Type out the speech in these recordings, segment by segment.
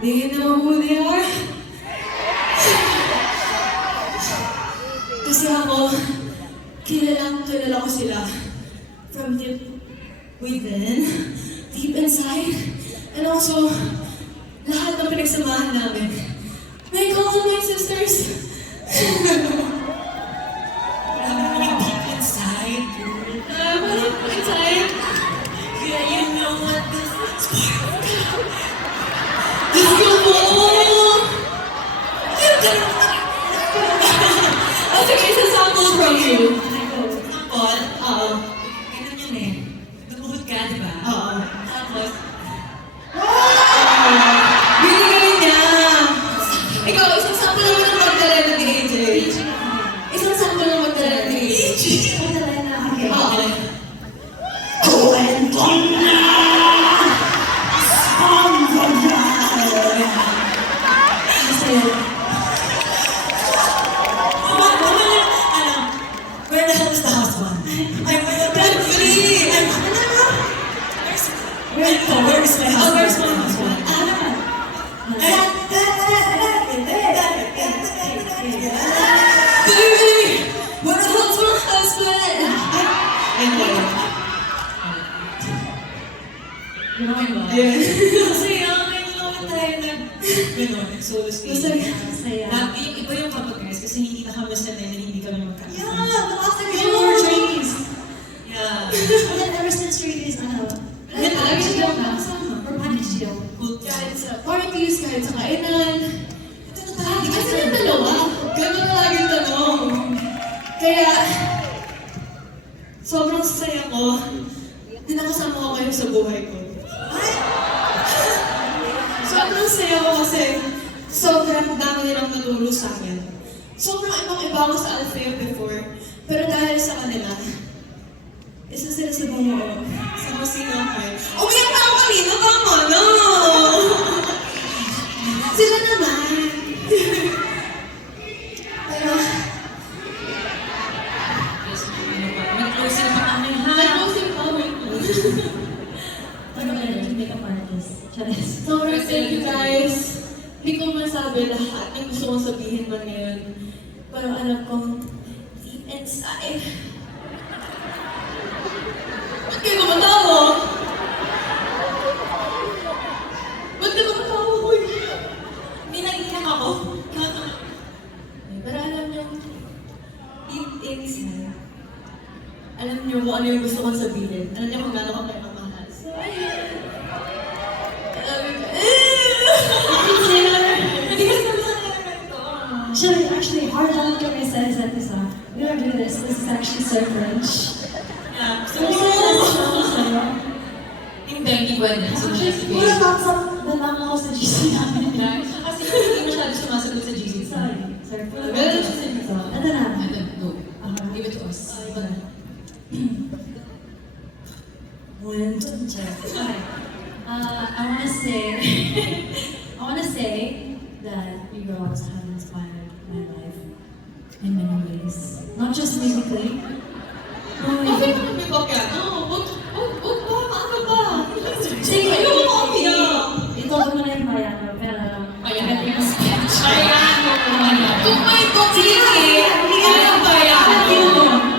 Do you know who they are? Kasi ako, kilala ko sila. From deep within, deep inside, and also, lahat ng pinagsamahan namin. May call them my sisters. Deep inside, girl. Deep inside. Kaya you know what this is. Let's go po! Oh, sige, isa sample from you. Paul, Oo. ganun yun eh. Lumuhod ka, di ba? Oo. Tapos, Binigay niya! Ikaw, isang sample naman ng Magdalena ni AJ. Isang sample ng Magdalena ni AJ. Magdalena, okay. Oo. where the hell is the husband? That's me! Where is my husband? Where's my husband? Baby! Where the hell's my husband? Gano'n ba? Yeah. Kasi may naman tayo gano'n, solo stage. Masaya. Dati, iba yung kapag guys, kasi hindi na kami sanay na hindi kami magkakasama. Yeah, nakasagay for trainees. Yeah. And then ever since trainees, Then, lagi silang nakasama. or package deal. Good Kahit sa parties, kahit sa kainan. Kasi yung dalawa, gano'n na lagi yung tanong. Kaya, sobrang saya ko. Nakasama ko kayo sa buhay ko. Sobrang saya ko kasi sobrang dami nilang natulong sa akin. Sobrang ibang-iba ako sa Althea before. Pero dahil sa kanila, isa sila sa buo. Sa kusina ko. Umiyak na ako kanina, tama na! Sila naman. Pero, Nag-closing pa kami, ha? nag-closing pa, wait mo. Ano ba yun? Makeup artist. Charis. Sobrang thank you guys. Hindi ko masabi lahat yung gusto kong sabihin man ngayon. Pero alam kong deep inside. Ba't kayo kumatawa? Ba't kayo kumatawa? Uy! May naiiyak ako. Pero alam niyo, deep inside, alam niyo kung ano yung gusto kong sabihin. Alam niyo kung gano'n ko kayo mamahal. So, ayun. Actually, hard on can I say is that this, we don't do this. This is actually so French. Yeah. Hindi, hindi pwede. Siguro lang ako sa GC namin. Kasi hindi masyado sumasagot sa GC. Sorry. Ganun siya sa inyo. Ito na. Go. Give it to us. One, two, three. Okay. I want to say that you girls have inspired my life in many ways. Not just musically. Okay naman may bakya. No, wag ba? Maaga ba? Sige, Ayoko makapiyak. ito ko na yung Mariano, pero Mariano. yung sketch. Kung may sige, hindi ka lang baya.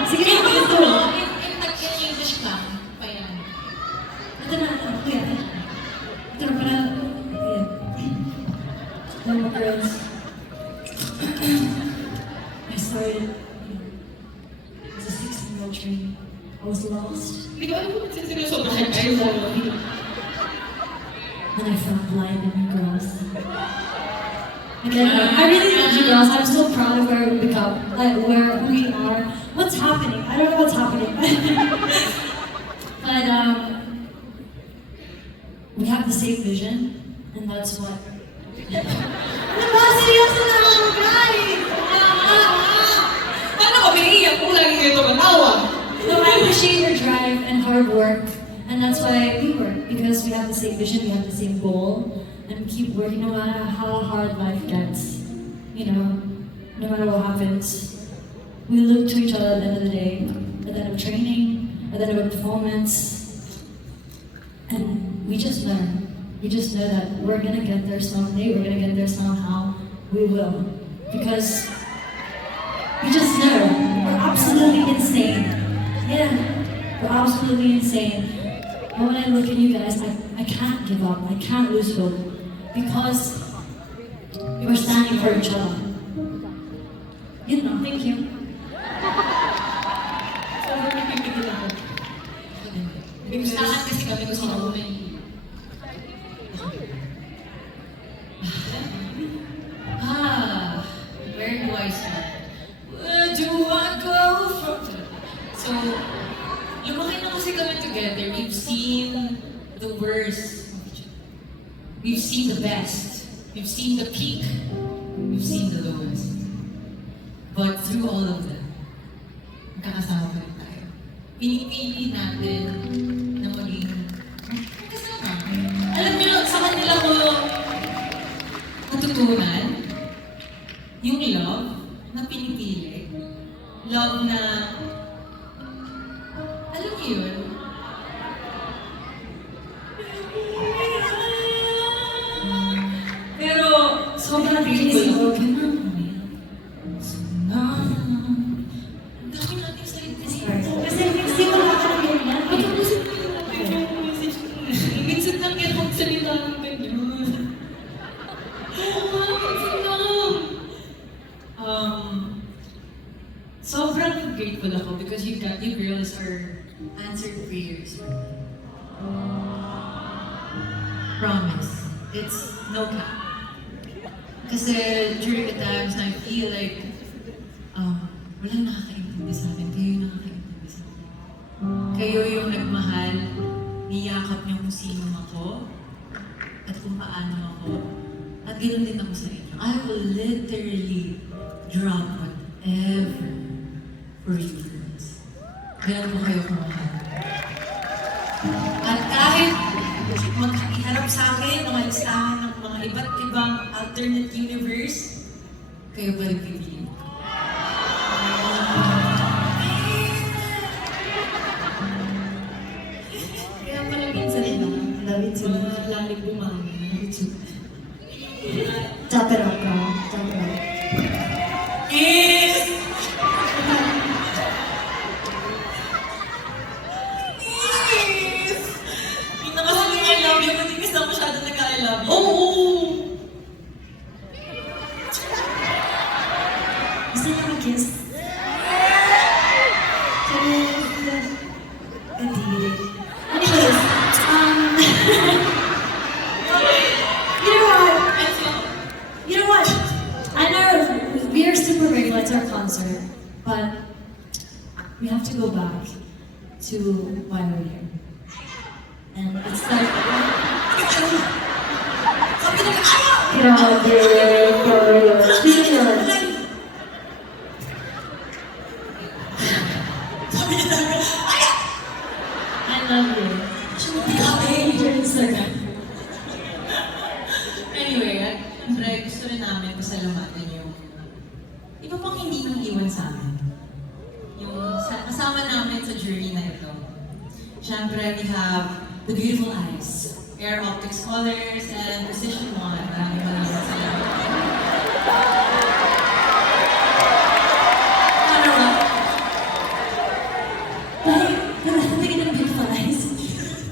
Sige, ito. Nag-English ka. Payan. Ito na, kuya. Ito na pala. One more girls. I started as a 16-year-old trainee. I was lost. Hindi ko alam kung sinusobrahan kayo. And I found blind in you girls. Again, I really love you girls. I'm so proud of where we become, like where we are. What's happening? I don't know what's happening. But we have the same vision, and that's what. Diba? Seryoso na ako, guys! Paano kami iiyak kung lagi kayo tumatawa? No, I appreciate your drive and hard work, and that's why we work, because we have the same vision, we have the same goal, and we keep working no matter how hard life gets. You know, no matter what happens. We look to each other at the end of the day, at the end of training, at the end of a performance, and we just learn. we just know that we're gonna get there someday, we're gonna get there somehow, we will. Because we just know we're absolutely insane. Yeah, we're absolutely insane. But when I look at you guys, I can't give up, I can't lose hope. Because we're standing for each other. You know, thank you. Sobrang napipigil ako. Binustahan kasi kami gusto ko kumain. Where do I start? Where do I go from? So, lumaki na kasi kami together. We've seen the worst of each other. We've seen the best. We've seen the peak. We've seen the lowest. But through all of them, magkakasama pa rin tayo. Pinipili natin na maging magkasama. Alam niyo, sa kanila ko natutunan yung love na pinipili. Love na, alam niyo yun? Pero, sobrang grateful. Ang dami natin sa Kasi nagsimula ka na ganyan. Minsan lang yan magsalita ng ganyan. Oo nga, minsan lang. Sobrang grateful ako because you girls are answered prayers. Promise. It's no cap. Kasi during the times na I feel like walang nakakaintindi sa akin, kayo yung nakakaintindi sa akin. Kayo yung nagmahal, niyakap niyo kung sino ako, at kung paano ako. At ganoon din ako sa inyo. I will literally drop whatever for you girls. Ganun ko kayo kumahal. At kahit mag-iharap sa akin mga listahan ng mga iba't ibang alternate universe, kayo pa rin pipiliin ko. Kaya pala minsan lang, love it too. Laging bumangin. Love it too. Chop it up, girl. Chop it up. Kiss! Kiss! Pinakasaling I love you, hindi kasi ako masyado nag-I love you. Oo! Gusto niyo mag-kiss? Anyways, you know what? You know what? I know we are super grateful. It's our concert, but we have to go back to why we're here. And it's like, you know, speaking of, Sabi niya sa akin, I love you. Your Instagram. anyway, siyempre gusto rin namin pasalamatan yung iba pang hindi nang iwan sa amin. Yung kasama namin sa journey na ito. Siyempre, we have the beautiful eyes, Air Optics Colors, and Precision One. Maraming salamat. Ano ba? Patingin ng beautiful eyes.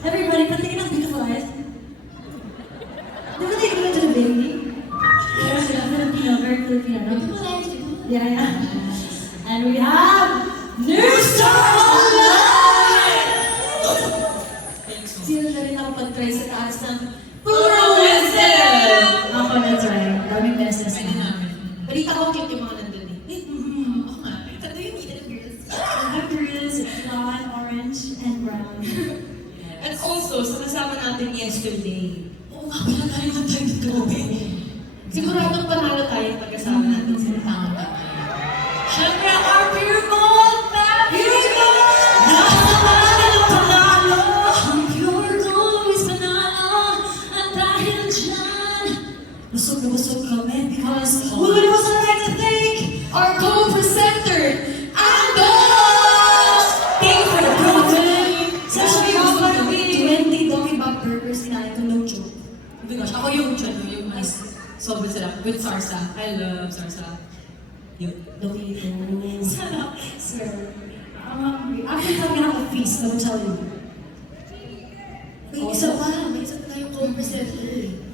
Everybody, patingin ng beautiful eyes. Never think to the baby. Yeah, Filipino, very Filipino. Beautiful eyes. Yeah, yeah. And we have New Star Online! Sino na rin ako pag-try sa taas ng Puro Wisdom! Ako na try. Daming beses Pwede na. namin. Balita ko cute yung mga nandun eh. Oo nga. Ito yung need of girls. Actors, blonde, orange, and brown. And also, sa kasama natin yesterday, Oo nga, wala tayo ng time dito. siguradong panalo tayo pag kasama natin sila. Tama. Siyempre, our beautiful Beautiful! Panalo, panalo! Ang pure gold is panalo. At dahil dyan, busog na busog kami because we would also like to thank Our co-presenter, Ando! thank you for the program. Especially ako para 20 Donkey Bug Burgers kinain ko, no joke. Sarsa. I love Sarsa. Yun. Sir, after coming out of feast, I will tell you. May isa pa tayong co-presenter.